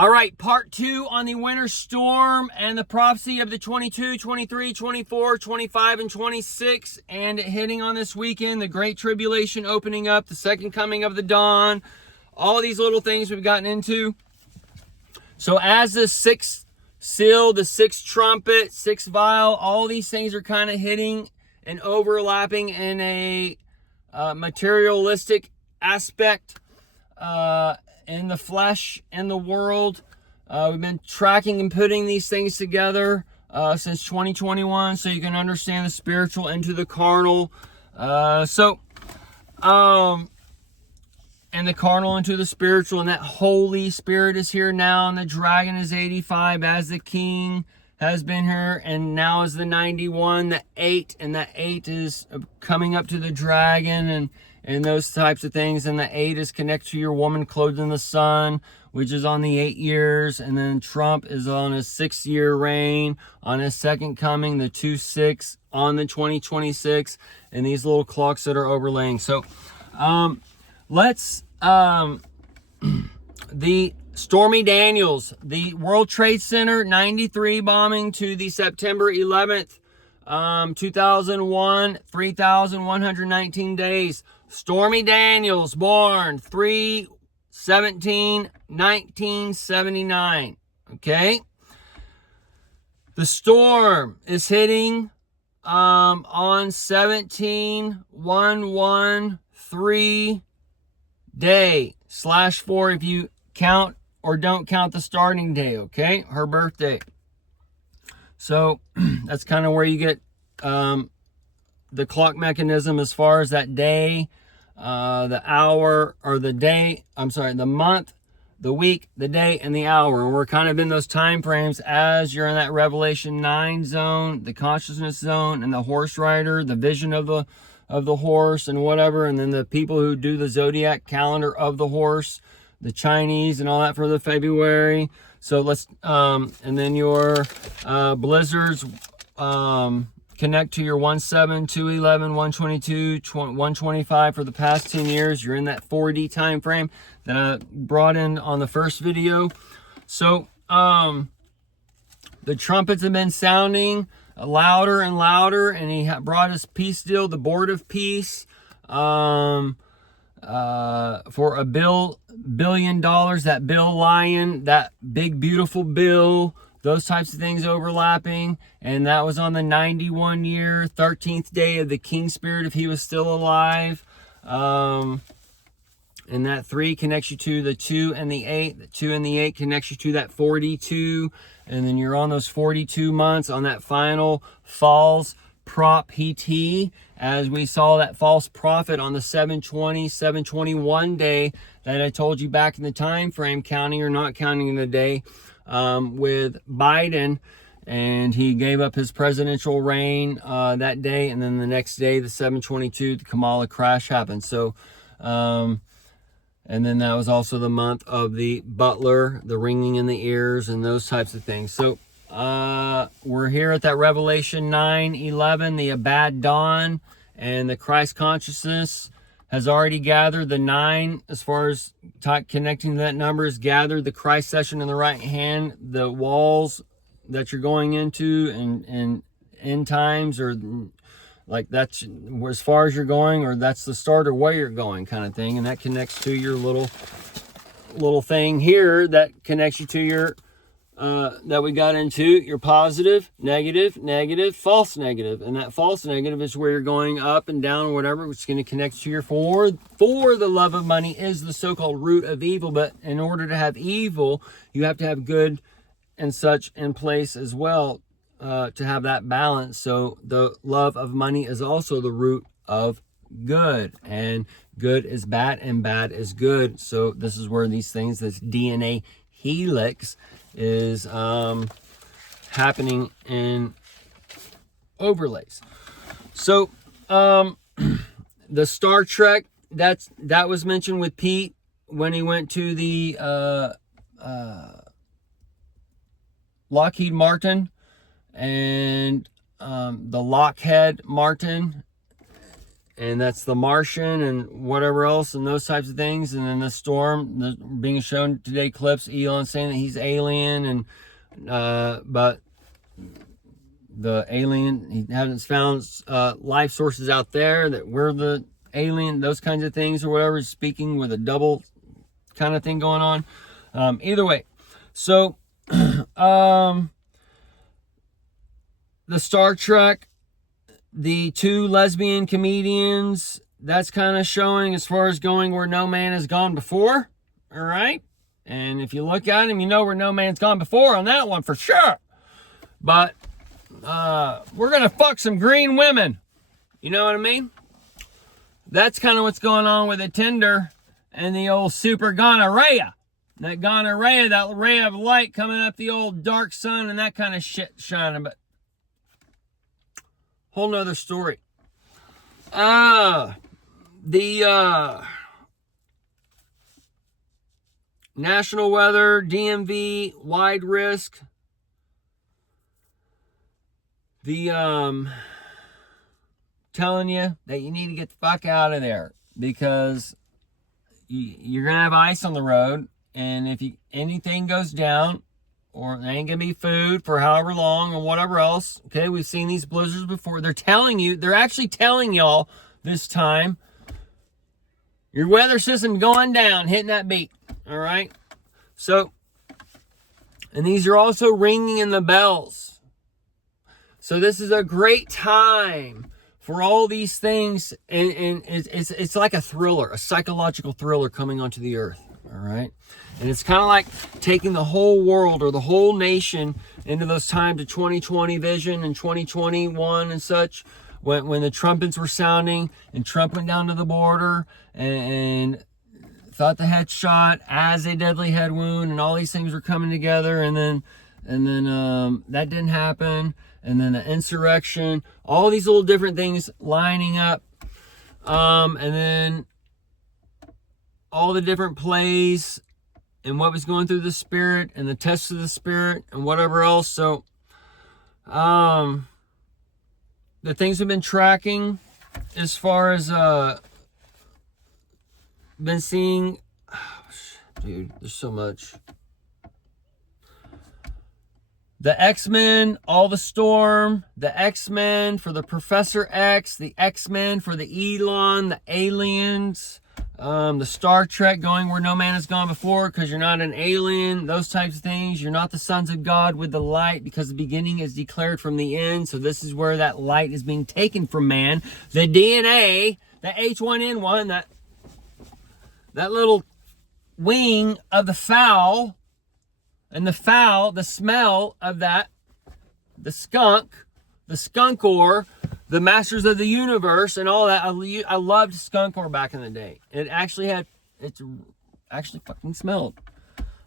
All right, part 2 on the winter storm and the prophecy of the 22, 23, 24, 25, and 26, and it hitting on this weekend, the Great Tribulation opening up, the second coming of the dawn, all these little things we've gotten into. So as the sixth seal, the sixth trumpet, sixth vial, all these things are kind of hitting and overlapping in a materialistic aspect in the flesh, in the world. We've been tracking and putting these things together since 2021 so you can understand the spiritual into the carnal. And the carnal into the spiritual, and that Holy Spirit is here now, and the dragon is 85 as the king has been here, and now is the 91, the 8, and that 8 is coming up to the dragon, and those types of things. And the 8 is connected to your woman clothed in the sun, which is on the 8 years. And then Trump is on his 6-year reign, on his second coming, the 2-6, on the 2026, and these little clocks that are overlaying. So the Stormy Daniels, the World Trade Center 93 bombing to the September 11th, 2001, 3,119 days. Stormy Daniels, born 3/17/1979. Okay. The storm is hitting on 17/113 day /4 if you count or don't count the starting day. Okay, her birthday. So that's kind of where you get the clock mechanism as far as that day, the hour, or the day, the month, the week, the day, and the hour. And we're kind of in those time frames as you're in that Revelation 9 zone, the consciousness zone, and the horse rider, the vision of the horse and whatever. And then the people who do the zodiac calendar of the horse, the Chinese and all that for the February. So let's, and then your blizzards, connect to your 1/7, 2/11, 1/22, 1/25 for the past 10 years. You're in that 4D time frame that I brought in on the first video. So the trumpets have been sounding louder and louder, and he brought his peace deal, the board of peace, for $1 billion, that Bill Lion, that big beautiful bill, those types of things overlapping. And that was on the 91 year 13th day of the King Spirit, if he was still alive. And that 3 connects you to the 2 and the 8. The 2 and the 8 connects you to that 42. And then you're on those 42 months on that final false prop PT, as we saw that false prophet on the 7/20, 7/21 day that I told you back in the time frame, counting or not counting the day, with Biden. And he gave up his presidential reign that day. And then the next day, the 7/22, the Kamala crash happened. So, and then that was also the month of the butler, the ringing in the ears, and those types of things. So we're here at that Revelation 9:11, the Abad Dawn, and the Christ consciousness has already gathered. The 9, as far as connecting to that number, is gathered. The Christ session in the right hand, the walls that you're going into, and end times, or like that's as far as you're going, or that's the start of where you're going, kind of thing. And that connects to your little thing here that connects you to your that we got into your positive, negative, false negative. And that false negative is where you're going up and down or whatever, which is going to connect to your for the love of money is the so-called root of evil. But in order to have evil, you have to have good and such in place as well, to have that balance. So the love of money is also the root of good, and good is bad and bad is good. So this is where these things, this DNA helix, is happening in overlays. So the Star Trek, that was mentioned with Pete when he went to the Lockheed Martin and the Lockheed Martin and that's the Martian and whatever else and those types of things. And then the storm, being shown today clips, Elon saying that he's alien, and but the alien, he hasn't found life sources out there, that we're the alien, those kinds of things or whatever, speaking with a double kind of thing going on. Either way, so the Star Trek, the two lesbian comedians, that's kind of showing as far as going where no man has gone before. All right. And if you look at him, you know where no man's gone before on that one for sure. But we're going to fuck some green women. You know what I mean? That's kind of what's going on with the Tinder and the old super gonorrhea. That gonorrhea, that ray of light coming up the old dark sun and that kind of shit shining. But whole nother story. The national weather, DMV, wide risk. Telling you that you need to get the fuck out of there, because you're gonna have ice on the road, and if anything goes down, or there ain't gonna be food for however long or whatever else. Okay, we've seen these blizzards before. They're actually telling y'all this time, your weather system going down, hitting that beat. All right. So, and these are also ringing in the bells. So this is a great time for all these things, and it's like a thriller, a psychological thriller coming onto the earth. All right. And it's kind of like taking the whole world or the whole nation into those times of 2020 vision and 2021 and such, when the trumpets were sounding and Trump went down to the border and thought the headshot as a deadly head wound, and all these things were coming together, and then that didn't happen, and then the insurrection, all these little different things lining up, and then all the different plays and what was going through the spirit and the tests of the spirit and whatever else. So the things we've been tracking as far as been seeing, dude, there's so much. The X-Men, all the Storm, the X-Men for the Professor X, the X-Men for the Elon, the aliens, the Star Trek going where no man has gone before, because you're not an alien, those types of things. You're not the sons of God with the light, because the beginning is declared from the end. So this is where that light is being taken from man. The DNA, the H1N1, that little wing of the fowl, and the smell of that, the skunk or the masters of the universe and all that. I loved skunk or back in the day. It actually fucking smelled.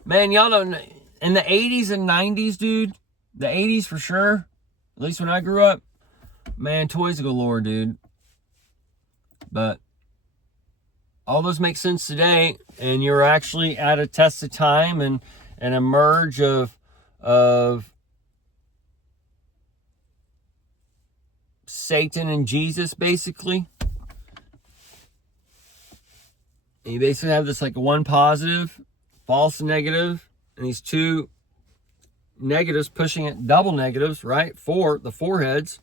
Man, y'all don't know. In the 80s and 90s, dude, the 80s for sure, at least when I grew up, man, toys galore, dude. But all those make sense today, and you're actually at a test of time and a merge of Satan and Jesus, basically. And you basically have this like one positive, false negative, and these two negatives pushing it, double negatives, right? For the foreheads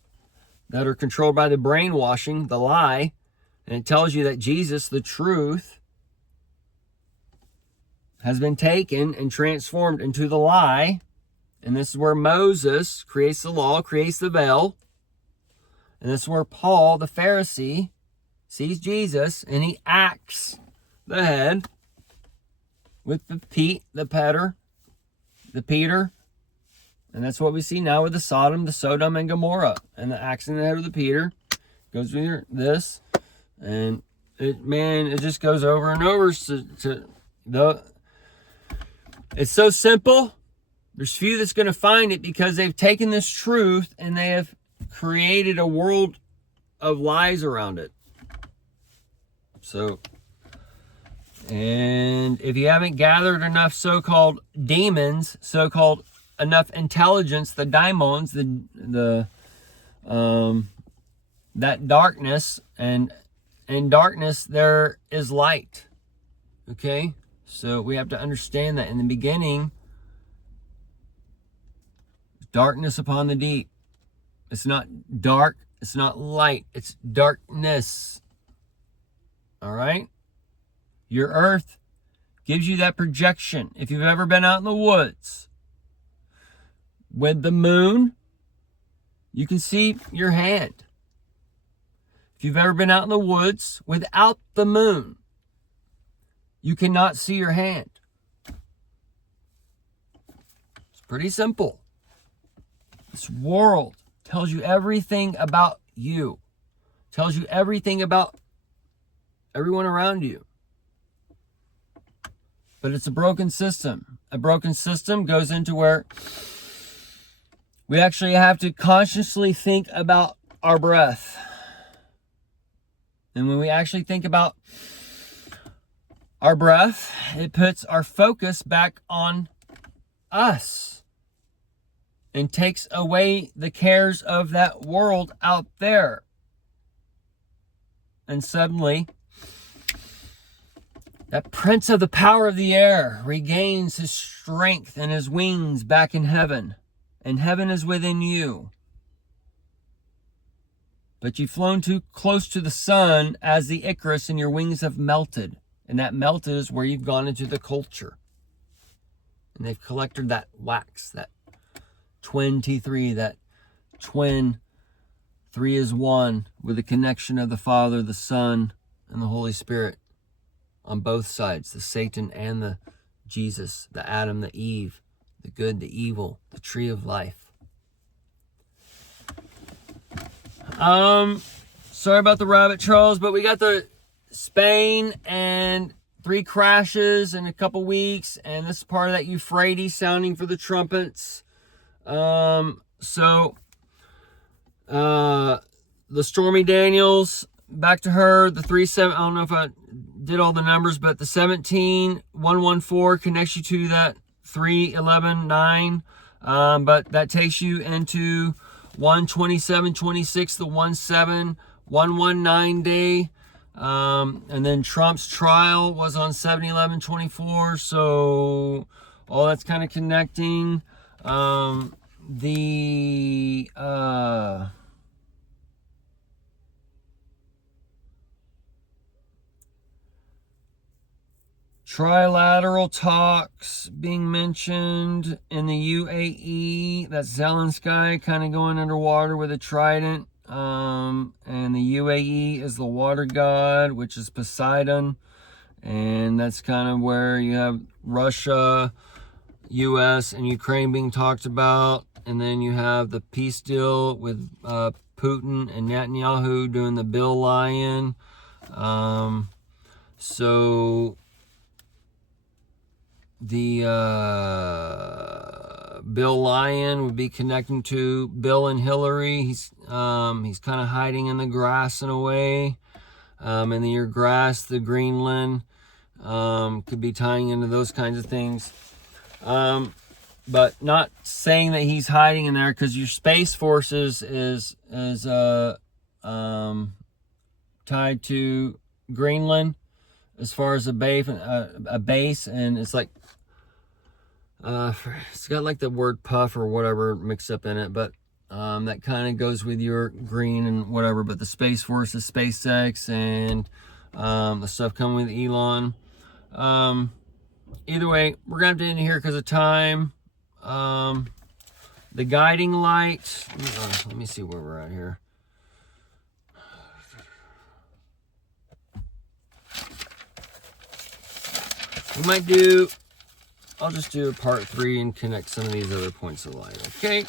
that are controlled by the brainwashing, the lie. And it tells you that Jesus, the truth, has been taken and transformed into the lie. And this is where Moses creates the law, creates the veil. And this is where Paul, the Pharisee, sees Jesus and he acts the head with the Peter. And that's what we see now with the Sodom and Gomorrah. And the axe in the head of the Peter goes with this. And it just goes over and over it's so simple. There's few that's going to find it, because they've taken this truth and they have created a world of lies around it. So, and if you haven't gathered enough so-called demons, so-called enough intelligence, the daimons, that darkness, and in darkness there is light. Okay? So we have to understand that in the beginning, darkness upon the deep. It's not dark, it's not light, it's darkness. All right? Your earth gives you that projection. If you've ever been out in the woods with the moon, you can see your hand. If you've ever been out in the woods without the moon, you cannot see your hand. It's pretty simple. This world tells you everything about you. Tells you everything about everyone around you. But it's a broken system. A broken system goes into where we actually have to consciously think about our breath. And when we actually think about our breath, it puts our focus back on us and takes away the cares of that world out there. And suddenly, that prince of the power of the air regains his strength and his wings back in heaven. And heaven is within you. But you've flown too close to the sun as the Icarus and your wings have melted. And that melted is where you've gone into the culture. And they've collected that wax, that twin T3, that twin 3 is 1 with the connection of the Father, the Son, and the Holy Spirit on both sides, the Satan and the Jesus, the Adam, the Eve, the good, the evil, the tree of life. Sorry about the rabbit trails, but we got the Spain and 3 crashes in a couple weeks, and this is part of that Euphrates sounding for the trumpets. The Stormy Daniels, back to her, the 37, I don't know if I did all the numbers, but the 17114 connects you to that 311.9, but that takes you into 127.26, the 17119 day, and then Trump's trial was on 7/11/24, so all that's kind of connecting. Trilateral talks being mentioned in the UAE. That's Zelensky kind of going underwater with a trident. And the UAE is the water god, which is Poseidon. And that's kind of where you have Russia, US, and Ukraine being talked about. And then you have the peace deal with Putin and Netanyahu doing the Bill Lion. The Bill Lion would be connecting to Bill and Hillary. He's kind of hiding in the grass in a way. And then your grass, the Greenland, could be tying into those kinds of things. But not saying that he's hiding in there, because your Space Force is tied to Greenland as far as a base, and it's like it's got like the word puff or whatever mixed up in it, but that kind of goes with your green and whatever. But the Space Force is SpaceX, and the stuff coming with Elon. Either way, we're gonna have to end here because of time. The guiding light, let me see where we're at here. I'll just do a part 3 and connect some of these other points of light, okay?